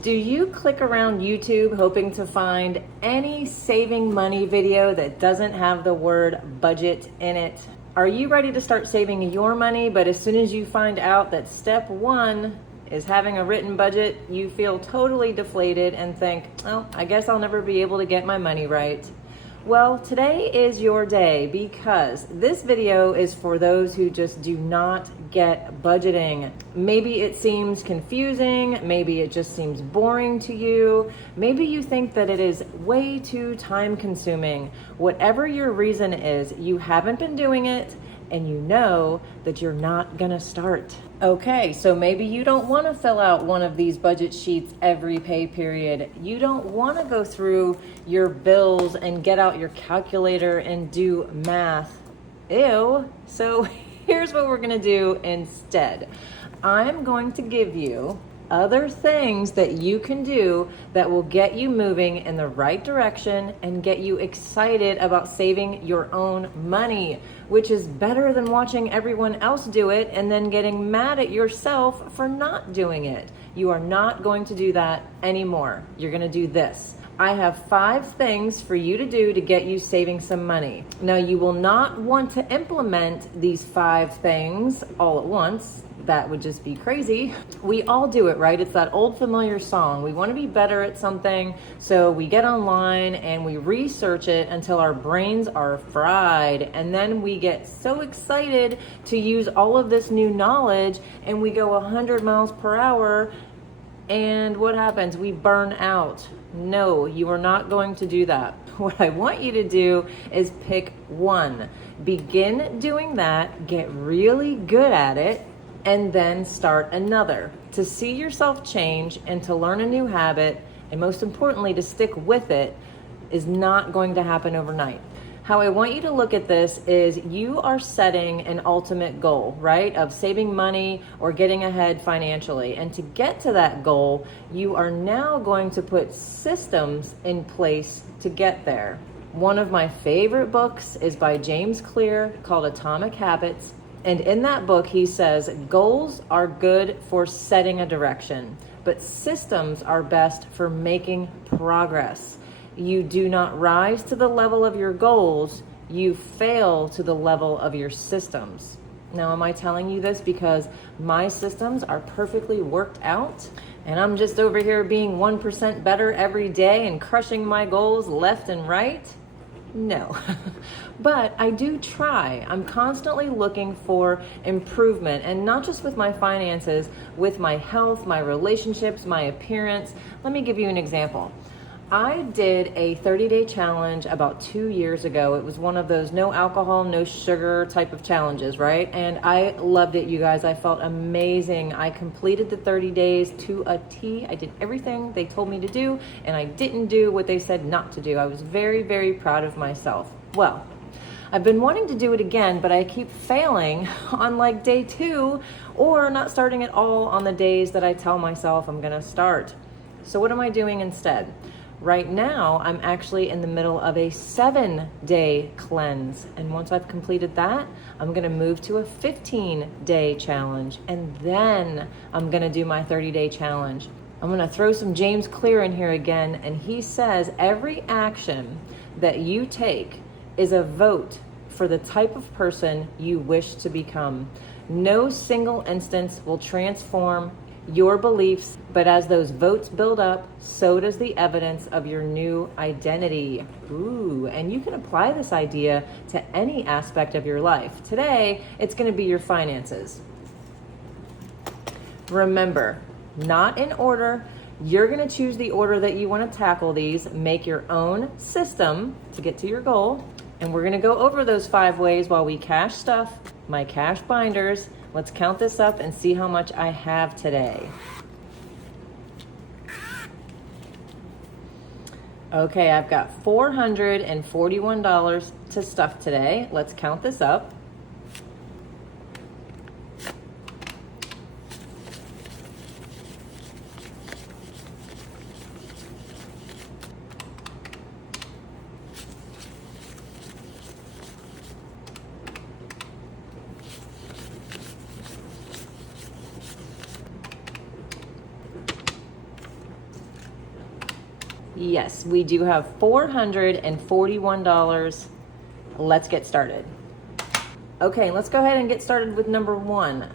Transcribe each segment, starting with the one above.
Do you click around YouTube hoping to find any saving money video that doesn't have the word budget in it? Are you ready to start saving your money, but as soon as you find out that step one is having a written budget, you feel totally deflated and think, oh, I guess I'll never be able to get my money right? Well, today is your day because this video is for those who just do not get budgeting. Maybe it seems confusing, maybe it just seems boring to you, maybe you think that it is way too time consuming. Whatever your reason is, you haven't been doing it and you know that you're not gonna start. Okay, so maybe you don't wanna fill out one of these budget sheets every pay period. You don't wanna go through your bills and get out your calculator and do math. Ew. So here's what we're gonna do instead. I'm going to give you other things that you can do that will get you moving in the right direction and get you excited about saving your own money, which is better than watching everyone else do it and then getting mad at yourself for not doing it. You are not going to do that anymore. You're going to do this. I have 5 things for you to do to get you saving some money. Now, you will not want to implement these 5 things all at once. That would just be crazy. We all do it, right? It's that old familiar song. We want to be better at something, so we get online and we research it until our brains are fried. And then we get so excited to use all of this new knowledge and we go 100 miles per hour. And what happens? We burn out. No, you are not going to do that. What I want you to do is pick one. Begin doing that, get really good at it, and then start another. To see yourself change and to learn a new habit, and most importantly, to stick with it, is not going to happen overnight. How I want you to look at this is you are setting an ultimate goal, right? Of saving money or getting ahead financially. And to get to that goal, you are now going to put systems in place to get there. One of my favorite books is by James Clear called Atomic Habits. And in that book, he says, goals are good for setting a direction, but systems are best for making progress. You do not rise to the level of your goals, you fail to the level of your systems. Now, am I telling you this because my systems are perfectly worked out and I'm just over here being 1% better every day and crushing my goals left and right? No, but I do try. I'm constantly looking for improvement, and not just with my finances, with my health, my relationships, my appearance. Let me give you an example. I did a 30-day challenge about 2 years ago. It was one of those no alcohol, no sugar type of challenges, right? And I loved it, you guys. I felt amazing. I completed the 30 days to a T. I did everything they told me to do, and I didn't do what they said not to do. I was very, very proud of myself. Well, I've been wanting to do it again, but I keep failing on like day 2 or not starting at all on the days that I tell myself I'm gonna start. So what am I doing instead? Right now, I'm actually in the middle of a 7-day cleanse. And once I've completed that, I'm gonna move to a 15-day challenge. And then I'm gonna do my 30-day challenge. I'm gonna throw some James Clear in here again. And he says every action that you take is a vote for the type of person you wish to become. No single instance will transform your beliefs, but as those votes build up, so does the evidence of your new identity. Ooh, and you can apply this idea to any aspect of your life. Today, it's going to be your finances. Remember, not in order. You're going to choose the order that you want to tackle these, make your own system to get to your goal, and we're going to go over those 5 ways while we cash stuff, my cash binders. Let's count this up and see how much I have today. Okay, I've got $441 to stuff today. Let's count this up. Yes, we do have $441. Let's get started. Okay, let's go ahead and get started with number one.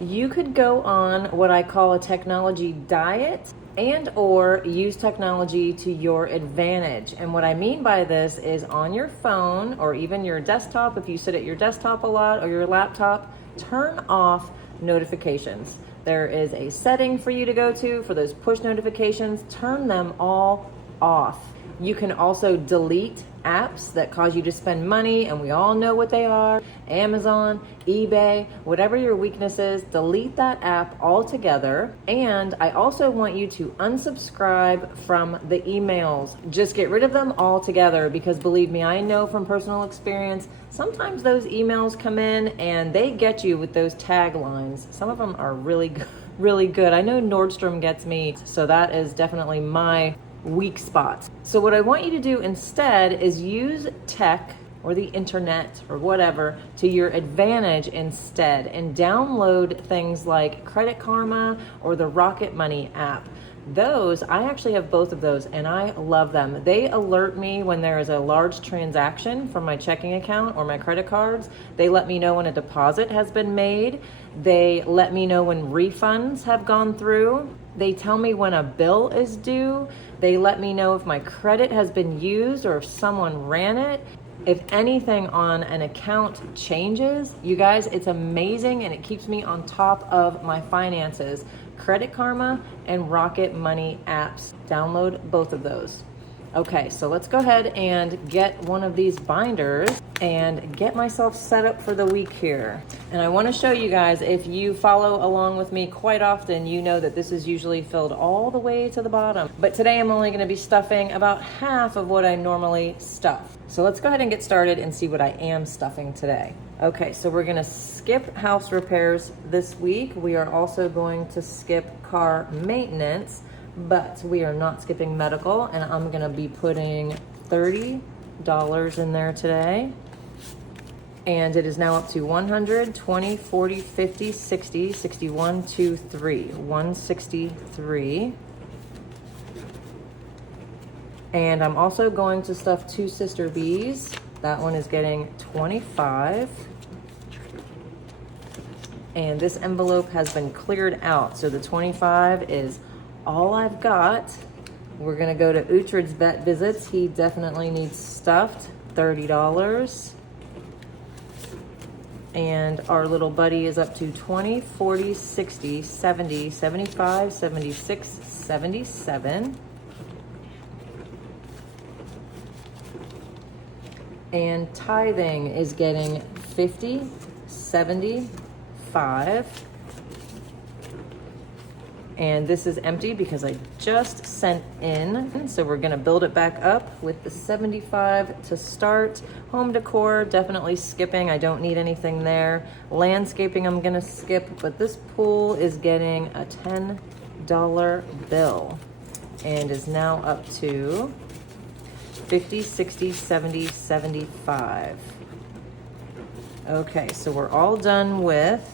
You could go on what I call a technology diet and or use technology to your advantage. And what I mean by this is on your phone or even your desktop, if you sit at your desktop a lot, or your laptop, turn off notifications. There is a setting for you to go to for those push notifications. Turn them all off. You can also delete apps that cause you to spend money, and we all know what they are. Amazon, eBay, whatever your weakness is, delete that app altogether. And I also want you to unsubscribe from the emails. Just get rid of them altogether, because believe me, I know from personal experience, sometimes those emails come in and they get you with those taglines. Some of them are really good. I know Nordstrom gets me, so that is definitely my weak spots. So what I want you to do instead is use tech or the internet or whatever to your advantage instead, and download things like Credit Karma or the Rocket Money app. Those, I actually have both of those and I love them. They alert me when there is a large transaction from my checking account or my credit cards. They let me know when a deposit has been made. They let me know when refunds have gone through. They tell me when a bill is due. They let me know if my credit has been used or if someone ran it. If anything on an account changes, you guys, it's amazing, and it keeps me on top of my finances. Credit Karma and Rocket Money apps. Download both of those. Okay, so let's go ahead and get one of these binders and get myself set up for the week here. And I want to show you guys, if you follow along with me quite often, you know that this is usually filled all the way to the bottom. But today I'm only going to be stuffing about half of what I normally stuff. So let's go ahead and get started and see what I am stuffing today. Okay, so we're going to skip house repairs this week. We are also going to skip car maintenance, but we are not skipping medical, and I'm going to be putting $30 in there today. And it is now up to 100, 20, 40, 50, 60, 61, 2, 3, 163. And I'm also going to stuff two sister bees. That one is getting 25. And this envelope has been cleared out, so the 25 is all I've got. We're gonna go to Uhtred's vet visits. He definitely needs stuffed, $30. And our little buddy is up to 20, 40, 60, 70, 75, 76, 77. And tithing is getting 50, 75. And this is empty because I just sent in. So we're gonna build it back up with the 75 to start. Home decor, definitely skipping. I don't need anything there. Landscaping, I'm gonna skip, but this pool is getting a $10 bill and is now up to 50, 60, 70, 75. Okay, so we're all done with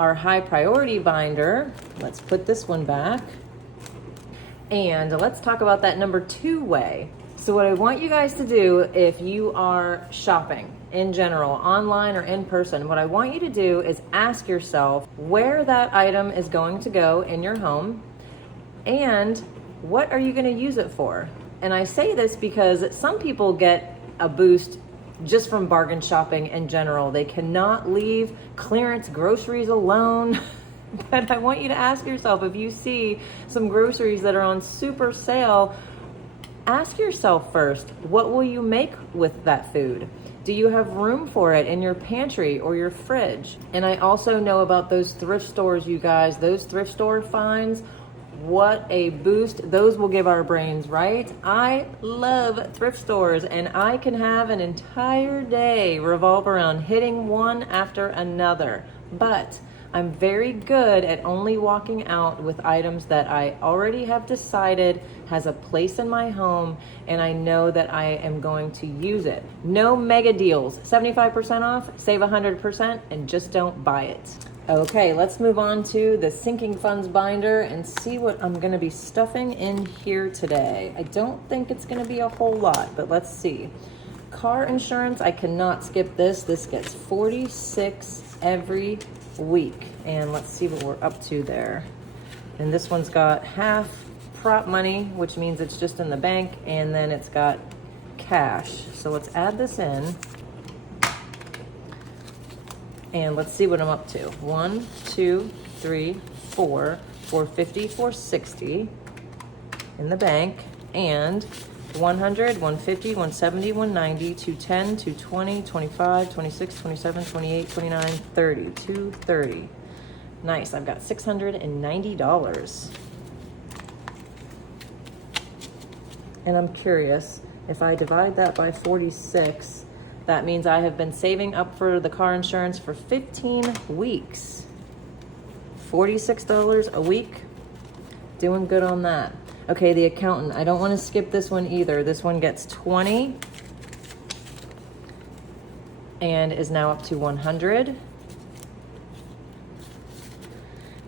our high priority binder. Let's put this one back. And let's talk about that number 2 way. So what I want you guys to do, if you are shopping in general, online or in person, what I want you to do is ask yourself where that item is going to go in your home and what are you going to use it for? And I say this because some people get a boost just from bargain shopping in general. They cannot leave clearance groceries alone. But I want you to ask yourself, if you see some groceries that are on super sale, ask yourself first, what will you make with that food? Do you have room for it in your pantry or your fridge? And I also know about those thrift stores, you guys. Those thrift store finds, what a boost those will give our brains, right? I love thrift stores, and I can have an entire day revolve around hitting one after another. But I'm very good at only walking out with items that I already have decided has a place in my home and I know that I am going to use it. No mega deals. 75% off, save 100%, and just don't buy it. Okay, let's move on to the sinking funds binder and see what I'm gonna be stuffing in here today. I don't think it's gonna be a whole lot, but let's see. Car insurance, I cannot skip this. This gets $46 every week. And let's see what we're up to there. And this one's got half prop money, which means it's just in the bank, and then it's got cash. So let's add this in. And let's see what I'm up to. 1, 2, 3, 4, 450, 460 in the bank, and 100, 150, 170, 190, 210, 220, 25, 26, 27, 28, 29, 30, 230. Nice, I've got $690. And I'm curious, if I divide that by 46, that means I have been saving up for the car insurance for 15 weeks. $46 a week, doing good on that. Okay, the accountant, I don't want to skip this one either. This one gets 20 and is now up to 100.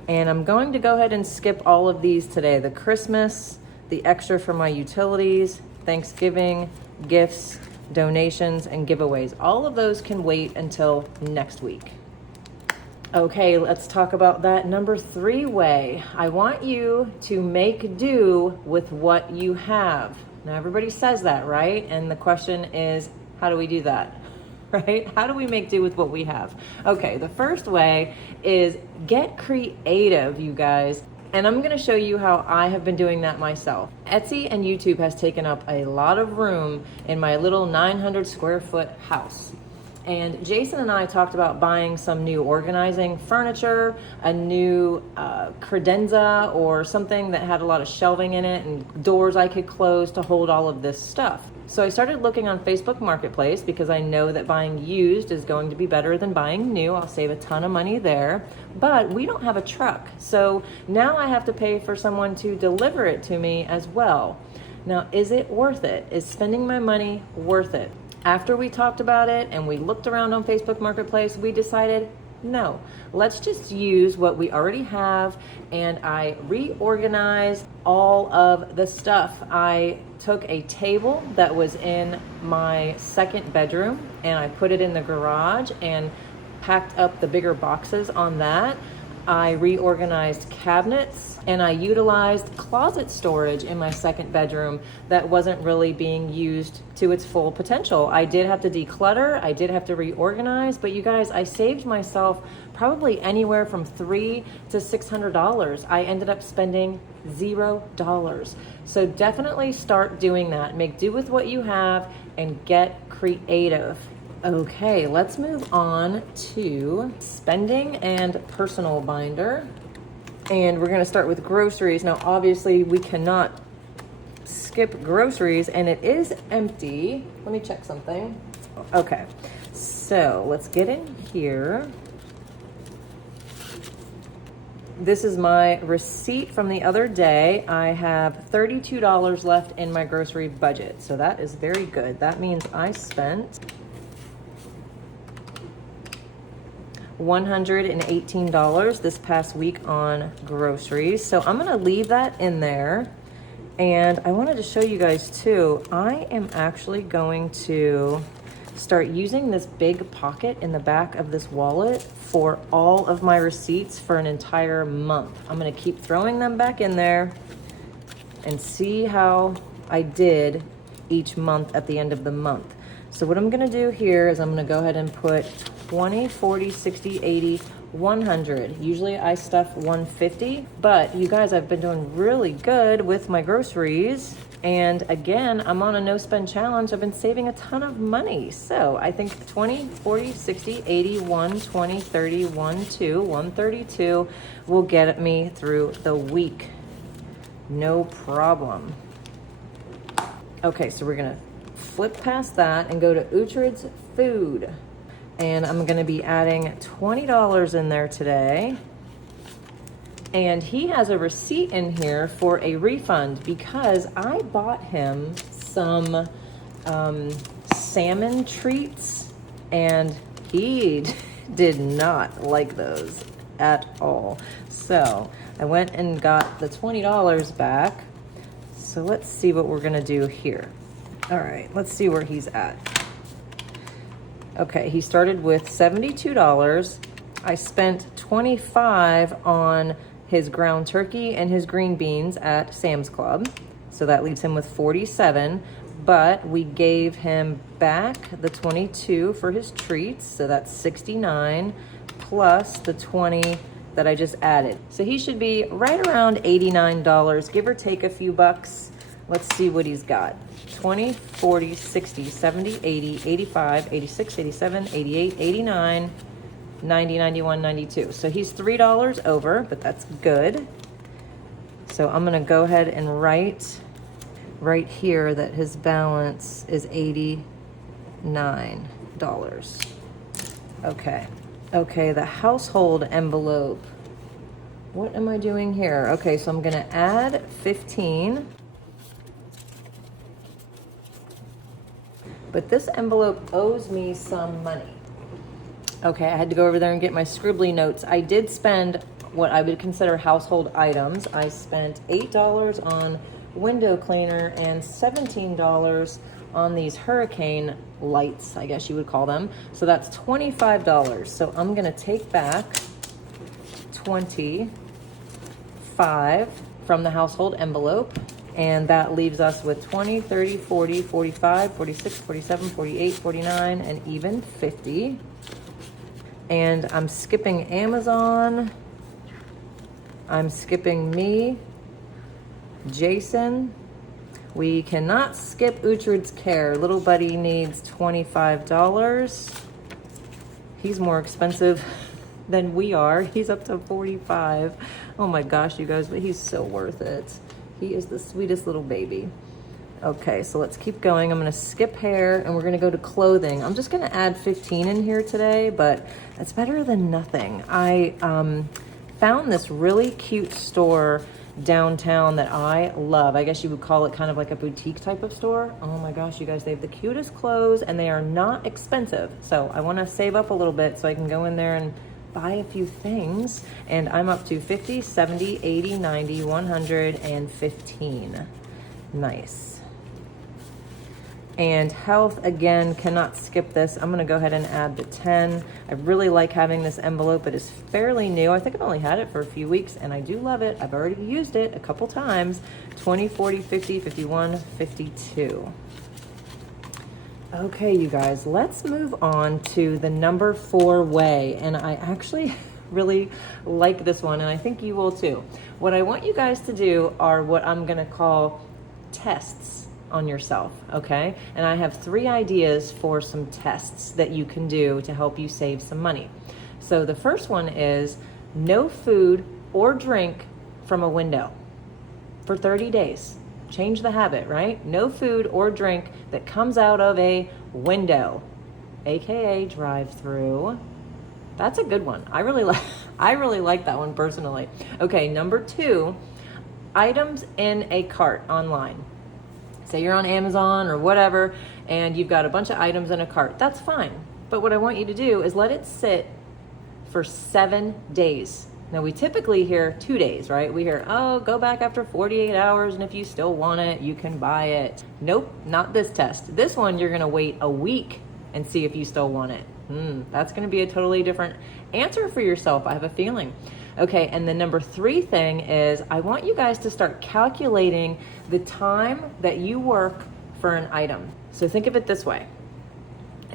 And I'm going to go ahead and skip all of these today. The Christmas, the extra for my utilities, Thanksgiving, gifts, donations, and giveaways. All of those can wait until next week. Okay, let's talk about that number 3 way. I want you to make do with what you have. Now, everybody says that, right? And the question is, how do we do that? Right? How do we make do with what we have? Okay, the first way is get creative, you guys. And I'm going to show you how I have been doing that myself. Etsy and YouTube has taken up a lot of room in my little 900 square foot house. And Jason and I talked about buying some new organizing furniture, a new credenza or something that had a lot of shelving in it and doors I could close to hold all of this stuff. So I started looking on Facebook Marketplace because I know that buying used is going to be better than buying new. I'll save a ton of money there, but we don't have a truck. So now I have to pay for someone to deliver it to me as well. Now, is it worth it? Is spending my money worth it? After we talked about it and we looked around on Facebook Marketplace, we decided, no, let's just use what we already have. And I reorganized all of the stuff. I took a table that was in my second bedroom and I put it in the garage and packed up the bigger boxes on that. I reorganized cabinets and I utilized closet storage in my second bedroom that wasn't really being used to its full potential. I did have to declutter, I did have to reorganize, but you guys, I saved myself probably anywhere from $300 to $600. I ended up spending $0. So definitely start doing that. Make do with what you have and get creative. Okay, let's move on to spending and personal binder. And we're going to start with groceries. Now, obviously, we cannot skip groceries, and it is empty. Let me check something. Okay, so let's get in here. This is my receipt from the other day. I have $32 left in my grocery budget, so that is very good. That means I spent $118 this past week on groceries. So I'm gonna leave that in there. And I wanted to show you guys too, I am actually going to start using this big pocket in the back of this wallet for all of my receipts for an entire month. I'm gonna keep throwing them back in there and see how I did each month at the end of the month. So what I'm gonna do here is I'm gonna go ahead and put 20, 40, 60, 80, 100. Usually I stuff 150, but you guys, I've been doing really good with my groceries. And again, I'm on a no spend challenge. I've been saving a ton of money. So I think 20, 40, 60, 80, 120, 30, 132 will get me through the week. No problem. Okay, so we're gonna flip past that and go to Uhtred's Food. And I'm gonna be adding $20 in there today. And he has a receipt in here for a refund because I bought him some salmon treats and he did not like those at all. So I went and got the $20 back. So let's see what we're gonna do here. All right, let's see where he's at. Okay, he started with $72. I spent $25 on his ground turkey and his green beans at Sam's Club. So that leaves him with $47, but we gave him back the $22 for his treats. So that's $69 plus the $20 that I just added. So he should be right around $89, give or take a few bucks. Let's see what he's got. 20, 40, 60, 70, 80, 85, 86, 87, 88, 89, 90, 91, 92. So he's $3 over, but that's good. So I'm gonna go ahead and write right here that his balance is $89. Okay. Okay, the household envelope. What am I doing here? Okay, so I'm gonna add 15. But this envelope owes me some money. Okay, I had to go over there and get my scribbly notes. I did spend what I would consider household items. I spent $8 on window cleaner and $17 on these hurricane lights, I guess you would call them. So that's $25. So I'm gonna take back 25 from the household envelope. And that leaves us with 20, 30, 40, 45, 46, 47, 48, 49, and even 50. And I'm skipping Amazon. I'm skipping me, Jason. We cannot skip Uhtred's Care. Little buddy needs $25. He's more expensive than we are. He's up to 45. Oh my gosh, you guys, but he's so worth it. He is the sweetest little baby. Okay, so let's keep going. I'm gonna skip hair and we're gonna go to clothing. I'm just gonna add 15 in here today, but it's better than nothing. I found this really cute store downtown that I love. I guess you would call it kind of like a boutique type of store. Oh my gosh, you guys, they have the cutest clothes and they are not expensive. So I wanna save up a little bit so I can go in there and buy a few things. And I'm up to 50, 70, 80, 90, 115. Nice. And health, again, cannot skip this. I'm gonna go ahead and add the 10. I really like having this envelope. It is fairly new. I think I've only had it for a few weeks and I do love it. I've already used it a couple times. 20, 40, 50, 51, 52. Okay, you guys, let's move on to the number 4 way. And I actually really like this one, and I think you will too. What I want you guys to do are what I'm gonna call tests on yourself, okay? And I have 3 ideas for some tests that you can do to help you save some money. So the first one is no food or drink from a window for 30 days. Change the habit, right? No food or drink that comes out of a window, AKA drive-through. That's a good one. I really like that one personally. Okay, number 2, items in a cart online. Say you're on Amazon or whatever, and you've got a bunch of items in a cart. That's fine. But what I want you to do is let it sit for 7 days. Now we typically hear 2 days, right? We hear, oh, go back after 48 hours and if you still want it, you can buy it. Nope, not this test. This one, you're gonna wait a week and see if you still want it. That's gonna be a totally different answer for yourself, I have a feeling. Okay, and the number 3 thing is I want you guys to start calculating the time that you work for an item. So think of it this way.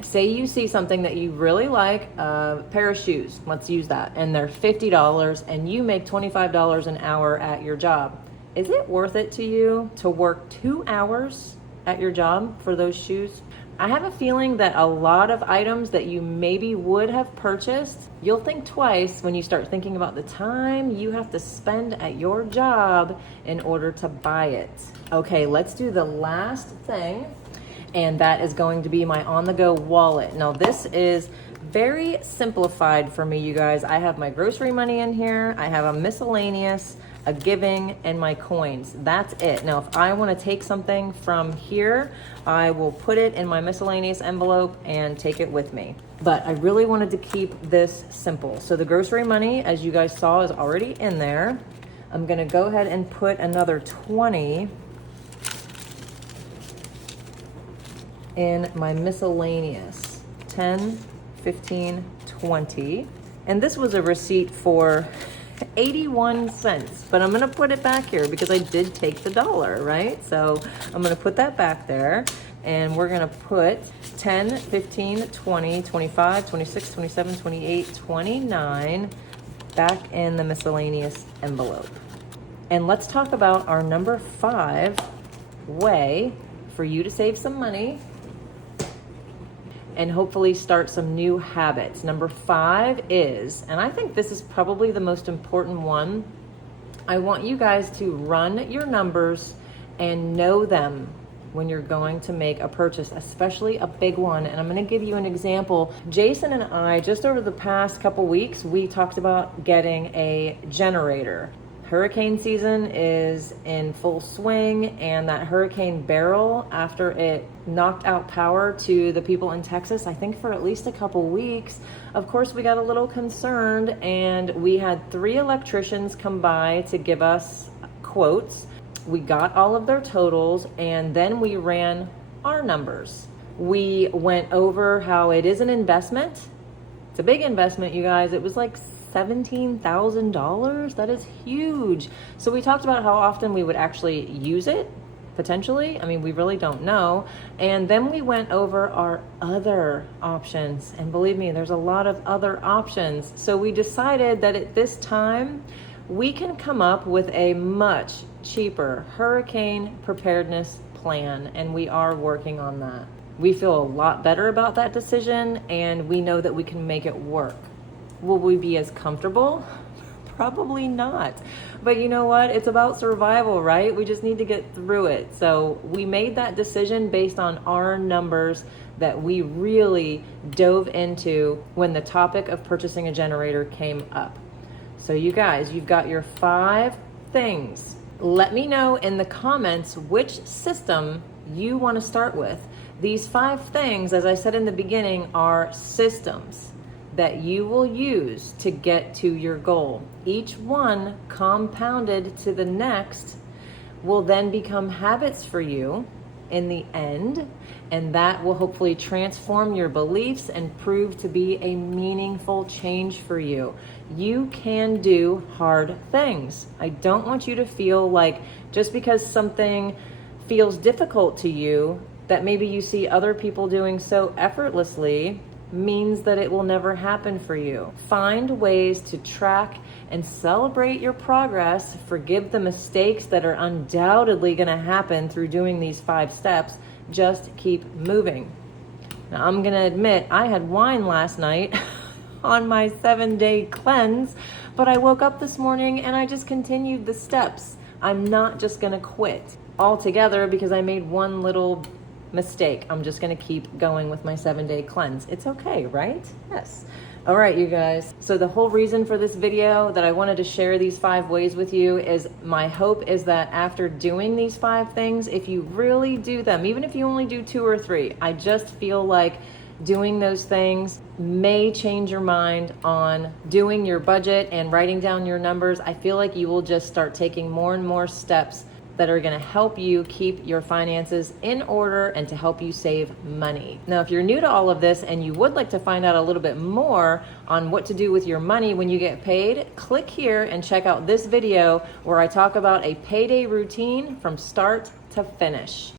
Say you see something that you really like, a pair of shoes, let's use that, and they're $50 and you make $25 an hour at your job. Is it worth it to you to work 2 hours at your job for those shoes? I have a feeling that a lot of items that you maybe would have purchased, you'll think twice when you start thinking about the time you have to spend at your job in order to buy it. Okay, let's do the last thing, and that is going to be my on-the-go wallet. Now this is very simplified for me, you guys. I have my grocery money in here. I have a miscellaneous. a giving, and my coins. That's it. Now, if I want to take something from here, I will put it in my miscellaneous envelope and take it with me. But I really wanted to keep this simple. So the grocery money, as you guys saw, is already in there. I'm gonna go ahead and put another 20 in my miscellaneous. 10, 15, 20. And this was a receipt for 81 cents, but I'm gonna put it back here because I did take the dollar, right? So I'm gonna put that back there, and we're gonna put 10, 15, 20, 25, 26, 27, 28, 29 back in the miscellaneous envelope. And let's talk about our number 5 way for you to save some money and hopefully start some new habits. Number 5 is, and I think this is probably the most important one, I want you guys to run your numbers and know them when you're going to make a purchase, especially a big one. And I'm gonna give you an example. Jason and I, just over the past couple weeks, we talked about getting a generator. Hurricane season is in full swing, and that hurricane barrel, after it knocked out power to the people in Texas, I think for at least a couple weeks, of course we got a little concerned, and we had 3 electricians come by to give us quotes. We got all of their totals, and then we ran our numbers. We went over how it is an investment. It's a big investment, you guys. It was like $17,000. That is huge. So we talked about how often we would actually use it, potentially. I mean, we really don't know. And then we went over our other options. And believe me, there's a lot of other options. So we decided that at this time, we can come up with a much cheaper hurricane preparedness plan. And we are working on that. We feel a lot better about that decision, and we know that we can make it work. Will we be as comfortable? Probably not. But you know what? It's about survival, right? We just need to get through it. So we made that decision based on our numbers that we really dove into when the topic of purchasing a generator came up. So you guys, you've got your 5 things. Let me know in the comments which system you want to start with. These 5 things, as I said in the beginning, are systems that you will use to get to your goal. Each one compounded to the next will then become habits for you in the end, and that will hopefully transform your beliefs and prove to be a meaningful change for you. You can do hard things. I don't want you to feel like just because something feels difficult to you that maybe you see other people doing so effortlessly means that it will never happen for you. Find ways to track and celebrate your progress. Forgive the mistakes that are undoubtedly going to happen through doing these 5 steps. Just keep moving. Now, I'm going to admit I had wine last night on my 7-day cleanse, but I woke up this morning and I just continued the steps. I'm not just going to quit altogether because I made one little mistake. I'm just going to keep going with my 7-day cleanse. It's okay, right? Yes. All right, you guys. So the whole reason for this video that I wanted to share these 5 ways with you is my hope is that after doing these 5 things, if you really do them, even if you only do 2 or 3, I just feel like doing those things may change your mind on doing your budget and writing down your numbers. I feel like you will just start taking more and more steps that are going to help you keep your finances in order and to help you save money. Now, if you're new to all of this and you would like to find out a little bit more on what to do with your money when you get paid, click here and check out this video where I talk about a payday routine from start to finish.